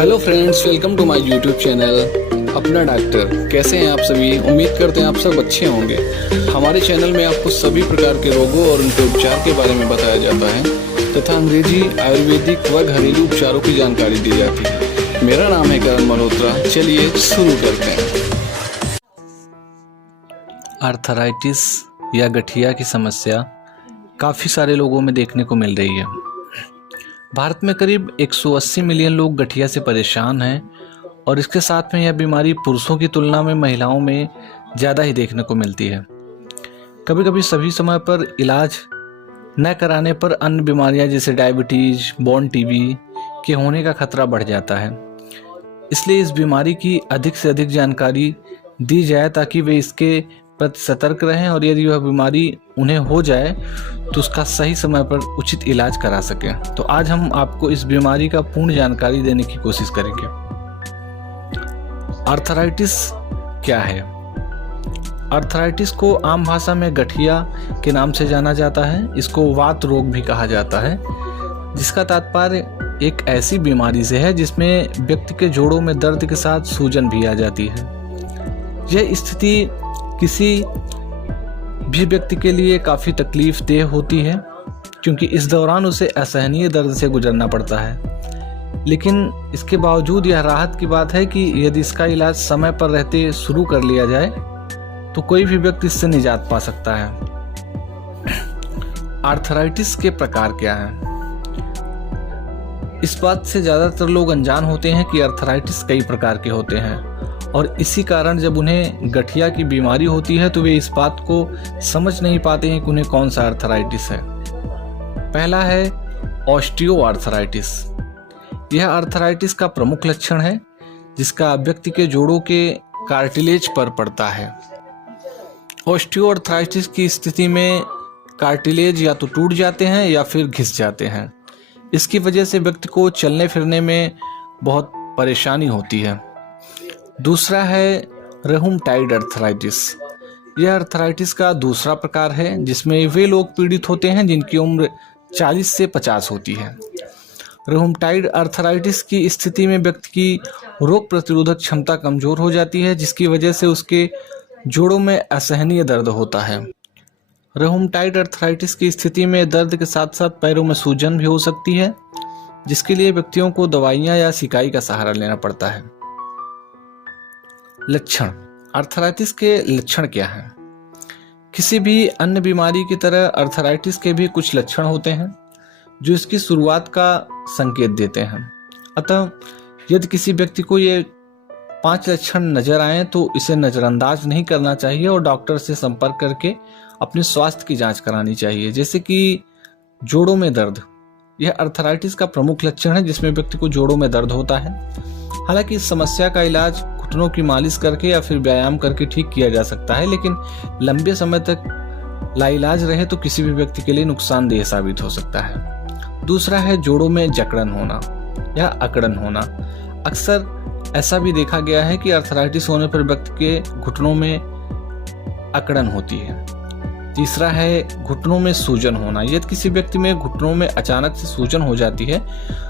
Hello friends, welcome to my YouTube channel अपना doctor. कैसे हैं आप सभी? उम्मीद करते हैं आप सब अच्छे होंगे। हमारे चैनल में आपको सभी प्रकार के रोगों और उनके उपचार के बारे में बताया जाता है तथा अंग्रेजी, आयुर्वेदिक व घरेलू उपचारों की जानकारी दी जाती है। मेरा नाम है करण मल्होत्रा। चलिए शुरू करते हैं। आर्थराइटिस या गठिया की समस्या काफ़ी सारे लोगों में देखने को मिल रही है। भारत में करीब 180 मिलियन लोग गठिया से परेशान हैं और इसके साथ में यह बीमारी पुरुषों की तुलना में महिलाओं में ज़्यादा ही देखने को मिलती है। कभी कभी सभी समय पर इलाज न कराने पर अन्य बीमारियां जैसे डायबिटीज, बोन टीबी के होने का खतरा बढ़ जाता है। इसलिए इस बीमारी की अधिक से अधिक जानकारी दी जाए ताकि वे इसके प्रति सतर्क रहें और यदि वह बीमारी उन्हें हो जाए तो उसका सही समय पर उचित इलाज करा सकें। तो आज हम आपको इस बीमारी का पूर्ण जानकारी देने की कोशिश करेंगे। आर्थराइटिस क्या है? आर्थराइटिस को आम भाषा में गठिया के नाम से जाना जाता है। इसको वात रोग भी कहा जाता है, जिसका तात्पर्य एक ऐसी बीमारी से है जिसमें व्यक्ति के जोड़ों में दर्द के साथ सूजन भी आ जाती है। यह स्थिति किसी भी व्यक्ति के लिए काफ़ी तकलीफ देह होती है, क्योंकि इस दौरान उसे असहनीय दर्द से गुजरना पड़ता है। लेकिन इसके बावजूद यह राहत की बात है कि यदि इसका इलाज समय पर रहते शुरू कर लिया जाए तो कोई भी व्यक्ति इससे निजात पा सकता है। आर्थराइटिस के प्रकार क्या हैं? इस बात से ज़्यादातर लोग अनजान होते हैं कि आर्थराइटिस कई प्रकार के होते हैं और इसी कारण जब उन्हें गठिया की बीमारी होती है तो वे इस बात को समझ नहीं पाते हैं कि उन्हें कौन सा आर्थराइटिस है। पहला है ऑस्टियोआर्थराइटिस। यह आर्थराइटिस का प्रमुख लक्षण है जिसका व्यक्ति के जोड़ों के कार्टिलेज पर पड़ता है। ऑस्टियोआर्थराइटिस की स्थिति में कार्टिलेज या तो टूट जाते हैं या फिर घिस जाते हैं। इसकी वजह से व्यक्ति को चलने फिरने में बहुत परेशानी होती है। दूसरा है रेहुमेटॉइड आर्थराइटिस। यह आर्थराइटिस का दूसरा प्रकार है जिसमें वे लोग पीड़ित होते हैं जिनकी उम्र 40 से 50 होती है। रेहुमेटॉइड आर्थराइटिस की स्थिति में व्यक्ति की रोग प्रतिरोधक क्षमता कमजोर हो जाती है, जिसकी वजह से उसके जोड़ों में असहनीय दर्द होता है। रेहुमेटॉइड आर्थराइटिस की स्थिति में दर्द के साथ साथ पैरों में सूजन भी हो सकती है, जिसके लिए व्यक्तियों को दवाइयां या सिकाई का सहारा लेना पड़ता है। लक्षण। आर्थराइटिस के लक्षण क्या हैं? किसी भी अन्य बीमारी की तरह आर्थराइटिस के भी कुछ लक्षण होते हैं जो इसकी शुरुआत का संकेत देते हैं। अतः यदि किसी व्यक्ति को ये 5 लक्षण नजर आए तो इसे नजरअंदाज नहीं करना चाहिए और डॉक्टर से संपर्क करके अपने स्वास्थ्य की जांच करानी चाहिए। जैसे कि जोड़ों में दर्द, यह आर्थराइटिस का प्रमुख लक्षण है जिसमें व्यक्ति को जोड़ों में दर्द होता है। हालांकि इस समस्या का इलाज घुटनों की मालिश करके या फिर व्यायाम करके ठीक किया जा सकता है, लेकिन लंबे समय तक लाइलाज रहे तो किसी भी व्यक्ति के लिए नुकसानदेह साबित हो सकता है। दूसरा है जोड़ों में जकड़न होना या अकड़न होना। अक्सर ऐसा भी देखा गया है कि आर्थराइटिस होने पर व्यक्ति के घुटनों में अकड़न होती है। तीसरा है घुटनों में सूजन होना। यदि किसी व्यक्ति में घुटनों में अचानक से सूजन हो जाती है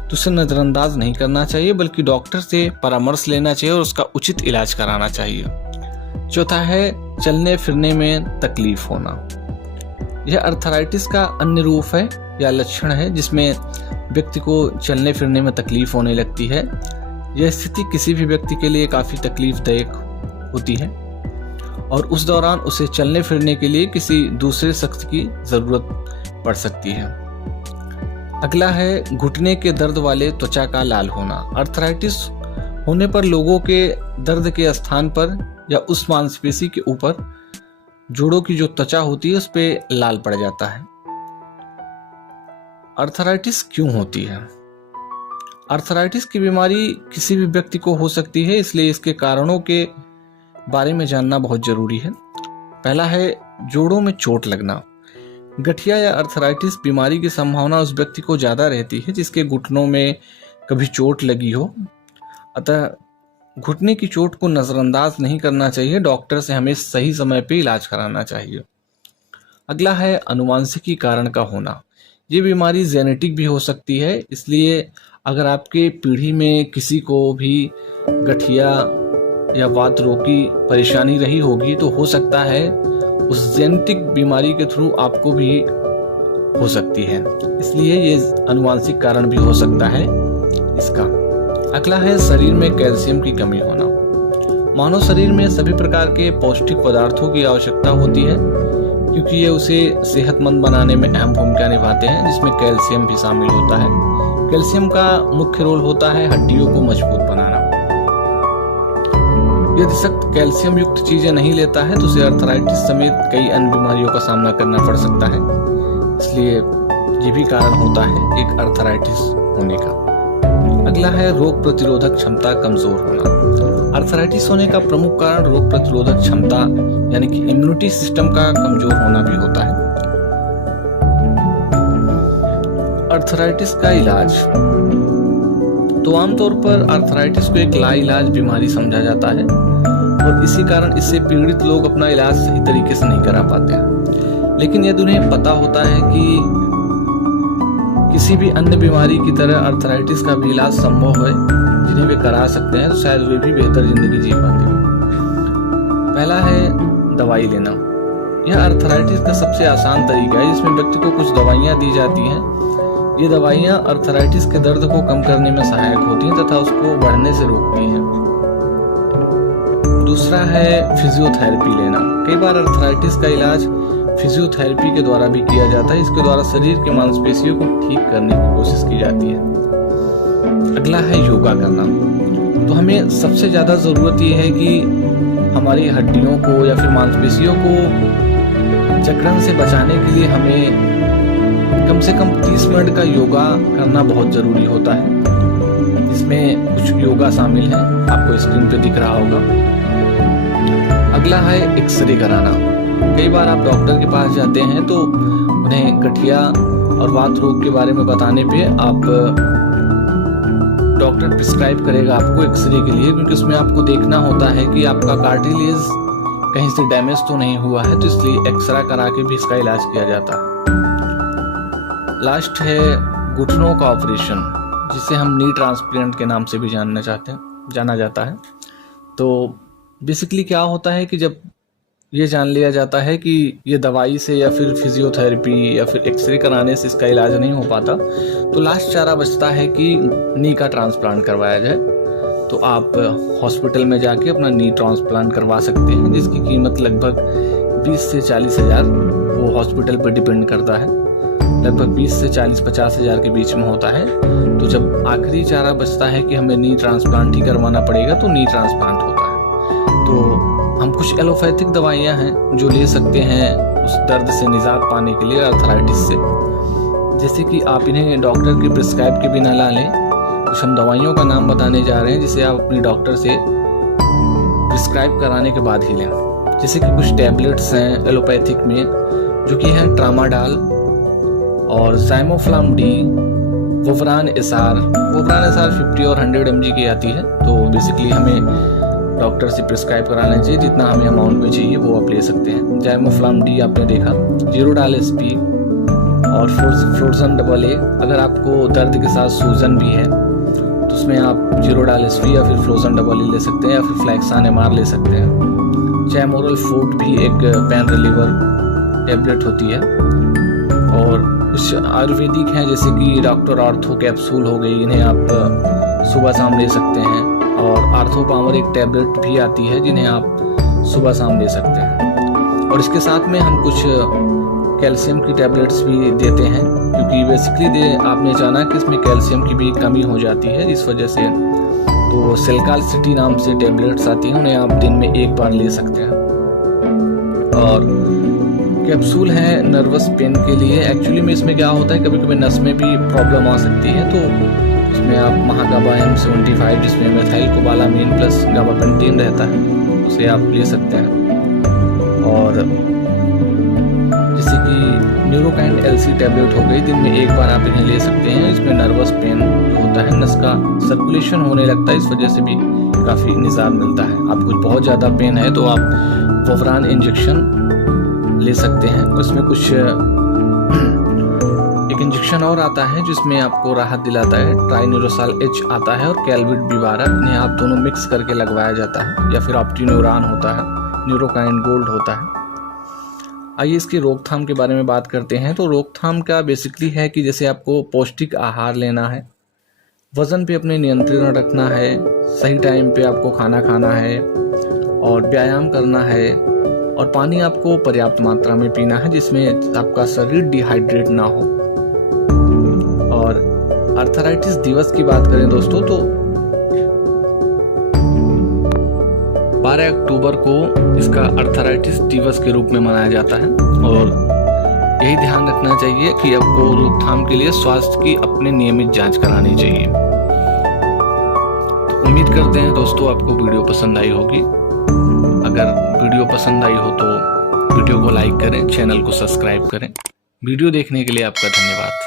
तो उसे नजरअंदाज नहीं करना चाहिए, बल्कि डॉक्टर से परामर्श लेना चाहिए और उसका उचित इलाज कराना चाहिए। चौथा है चलने फिरने में तकलीफ होना। यह आर्थराइटिस का अन्य रूप है या लक्षण है जिसमें व्यक्ति को चलने फिरने में तकलीफ होने लगती है। यह स्थिति किसी भी व्यक्ति के लिए काफ़ी तकलीफदायक होती है और उस दौरान उसे चलने फिरने के लिए किसी दूसरे शख्स की ज़रूरत पड़ सकती है। अगला है घुटने के दर्द वाले त्वचा का लाल होना। आर्थराइटिस होने पर लोगों के दर्द के स्थान पर या उस मांसपेशी के ऊपर जोड़ों की जो त्वचा होती है उस पे लाल पड़ जाता है। आर्थराइटिस क्यों होती है? आर्थराइटिस की बीमारी किसी भी व्यक्ति को हो सकती है, इसलिए इसके कारणों के बारे में जानना बहुत जरूरी है। पहला है जोड़ों में चोट लगना। गठिया या आर्थराइटिस बीमारी की संभावना उस व्यक्ति को ज़्यादा रहती है जिसके घुटनों में कभी चोट लगी हो। अतः घुटने की चोट को नज़रअंदाज नहीं करना चाहिए। डॉक्टर से हमें सही समय पे इलाज कराना चाहिए। अगला है अनुवांशिकी कारण का होना। ये बीमारी जेनेटिक भी हो सकती है, इसलिए अगर आपके पीढ़ी में किसी को भी गठिया या वात रोग की परेशानी रही होगी तो हो सकता है उस जेनेटिक बीमारी के थ्रू आपको भी हो सकती है, इसलिए ये आनुवांशिक कारण भी हो सकता है इसका। अगला है शरीर में कैल्शियम की कमी होना। मानव शरीर में सभी प्रकार के पौष्टिक पदार्थों की आवश्यकता होती है क्योंकि ये उसे सेहतमंद बनाने में अहम भूमिका निभाते हैं, जिसमें कैल्शियम भी शामिल होता है। कैल्शियम का मुख्य रोल होता है हड्डियों को मजबूत बनाना। यदि शख्स कैल्शियम युक्त चीजें नहीं लेता है तो उसे अर्थराइटिस समेत कई अन्य बीमारियों का सामना करना पड़ सकता है, इसलिए ये भी कारण होता है एक अर्थराइटिस होने का। अगला है रोग प्रतिरोधक क्षमता कमजोर होना। अर्थराइटिस होने का प्रमुख कारण रोग प्रतिरोधक क्षमता यानी कि इम्यूनिटी सिस्टम का कमजोर होना भी होता है। अर्थराइटिस का इलाज, तो आमतौर पर अर्थराइटिस को एक लाइलाज बीमारी समझा जाता है और इसी कारण इससे पीड़ित लोग अपना इलाज सही तरीके से नहीं करा पाते हैं। लेकिन यदि उन्हें पता होता है कि किसी भी अन्य बीमारी की तरह अर्थराइटिस का भी इलाज संभव है जिन्हें वे करा सकते हैं, तो शायद वे भी बेहतर जिंदगी जी पाते हैं। पहला है दवाई लेना। यह अर्थराइटिस का सबसे आसान तरीका है जिसमें व्यक्ति को कुछ दवाइयाँ दी जाती हैं। ये दवाइयाँ अर्थराइटिस के दर्द को कम करने में सहायक होती हैं तथा उसको बढ़ने से रोकती हैं। दूसरा है फिजियोथेरेपी लेना। कई बार अर्थराइटिस का इलाज फिजियोथेरेपी के द्वारा भी किया जाता है। इसके द्वारा शरीर की मांसपेशियों को ठीक करने की कोशिश की जाती है। अगला है योगा करना। तो हमें सबसे ज्यादा जरूरत ये है कि हमारी हड्डियों को या फिर मांसपेशियों को जकड़न से बचाने के लिए हमें कम से कम 30 मिनट का योगा करना बहुत जरूरी होता है। इसमें कुछ योगा शामिल है, आपको स्क्रीन पे दिख रहा होगा। अगला है एक्सरे कराना। कई बार आप डॉक्टर के पास जाते हैं तो उन्हें गठिया और वात रोग के बारे में बताने पे आप डॉक्टर प्रिस्क्राइब करेगा आपको एक्सरे के लिए, क्योंकि उसमें आपको देखना होता है कि आपका कार्टिलेज कहीं से डैमेज तो नहीं हुआ है, तो इसलिए एक्सरे करा के भी इसका इलाज किया जाता है। लास्ट है घुटनों का ऑपरेशन, जिसे हम नी ट्रांसप्लांट के नाम से भी जाना जाता है। तो बेसिकली क्या होता है कि जब ये जान लिया जाता है कि ये दवाई से या फिर फिजियोथेरेपी या फिर एक्सरे कराने से इसका इलाज नहीं हो पाता, तो लास्ट चारा बचता है कि नी का ट्रांसप्लांट करवाया जाए। तो आप हॉस्पिटल में जाके अपना नी ट्रांसप्लांट करवा सकते हैं, जिसकी कीमत लगभग 20 से 40 हज़ार, वो हॉस्पिटल पर डिपेंड करता है, लगभग 20 से 40-50 हज़ार के बीच में होता है। तो जब आखिरी चारा बचता है कि हमें नी ट्रांसप्लांट ही करवाना पड़ेगा तो नी ट्रांसप्लांट होता है। तो हम कुछ एलोपैथिक दवाइयाँ हैं जो ले सकते हैं उस दर्द से निजात पाने के लिए, अर्थराइटिस से। जैसे कि आप इन्हें डॉक्टर के प्रिस्क्राइब के बिना ला लें। कुछ हम दवाइयों का नाम बताने जा रहे हैं जिसे आप अपने डॉक्टर से प्रिस्क्राइब कराने के बाद ही लें। जैसे कि कुछ टैबलेट्स हैं एलोपैथिक में जो कि हैं ट्रामाडाल और ज़ाइमोफ्लाम डी, वोवरान एसआर 50 और 100 mg की आती है। तो बेसिकली हमें डॉक्टर से प्रिस्क्राइब कराना चाहिए, जितना हमें अमाउंट में चाहिए वो आप ले सकते हैं। ज़ाइमोफ्लाम डी आपने देखा, जीरोडाल एसपी और फ्लोरसन डबल ए। अगर आपको दर्द के साथ सूजन भी है तो उसमें आप जीरोडाल एसपी या फिर फ्लोरसन डबल ए ले सकते हैं, या फिर फ्लैक्सान एमआर ले सकते हैं। जैमोरल फूड भी एक पेन रिलीवर टैबलेट होती है। और कुछ आयुर्वेदिक हैं जैसे कि डॉक्टर आर्थो कैप्सूल हो गई, इन्हें आप सुबह शाम ले सकते हैं। और आर्थोपावर एक टैबलेट भी आती है जिन्हें आप सुबह शाम ले सकते हैं। और इसके साथ में हम कुछ कैल्शियम की टैबलेट्स भी देते हैं, क्योंकि बेसिकली आपने जाना कि इसमें कैल्शियम की भी कमी हो जाती है इस वजह से। तो सेलकालसिटी नाम से टैबलेट्स आती हैं, उन्हें आप दिन में एक बार ले सकते हैं। और कैप्सूल है नर्वस पेन के लिए। एक्चुअली में इसमें क्या होता है, कभी कभी नस में भी प्रॉब्लम आ सकती है, तो इसमें आप महागाबा M75 जिसमें मेथाइल कोबालामीन प्लस गाबापेंटीन रहता है उसे आप ले सकते हैं। और जैसे कि न्यूरोकाइन LC टैबलेट हो गई, दिन में एक बार आप इन्हें ले सकते हैं। इसमें नर्वस पेन जो होता है, नस का सर्कुलेशन होने लगता है, इस वजह से भी काफ़ी निजात मिलता है। आपको बहुत ज़्यादा पेन है तो आप वोवरान इंजेक्शन ले सकते हैं। उसमें कुछ एक इंजेक्शन और आता है जिसमें आपको राहत दिलाता है, ट्राइन्यूरोसाल एच आता है और कैलविट बिवारा, इन्हें आप दोनों मिक्स करके लगवाया जाता है, या फिर ऑप्टीन्यूरान होता है, न्यूरोकाइन गोल्ड होता है। आइए इसकी रोकथाम के बारे में बात करते हैं। तो रोकथाम का बेसिकली है कि जैसे आपको पौष्टिक आहार लेना है, वज़न पे अपने नियंत्रण रखना है, सही टाइम पे आपको खाना खाना है और व्यायाम करना है, और पानी आपको पर्याप्त मात्रा में पीना है जिसमें आपका शरीर डिहाइड्रेट ना हो। और आर्थराइटिस दिवस की बात करें दोस्तों तो 12 अक्टूबर को इसका आर्थराइटिस दिवस के रूप में मनाया जाता है, और यही ध्यान रखना चाहिए कि आपको रोकथाम के लिए स्वास्थ्य की अपने नियमित जांच करानी चाहिए। तो उम्मीद करते हैं दोस्तों आपको वीडियो पसंद आई होगी। अगर वीडियो पसंद आई हो तो वीडियो को लाइक करें, चैनल को सब्सक्राइब करें। वीडियो देखने के लिए आपका धन्यवाद।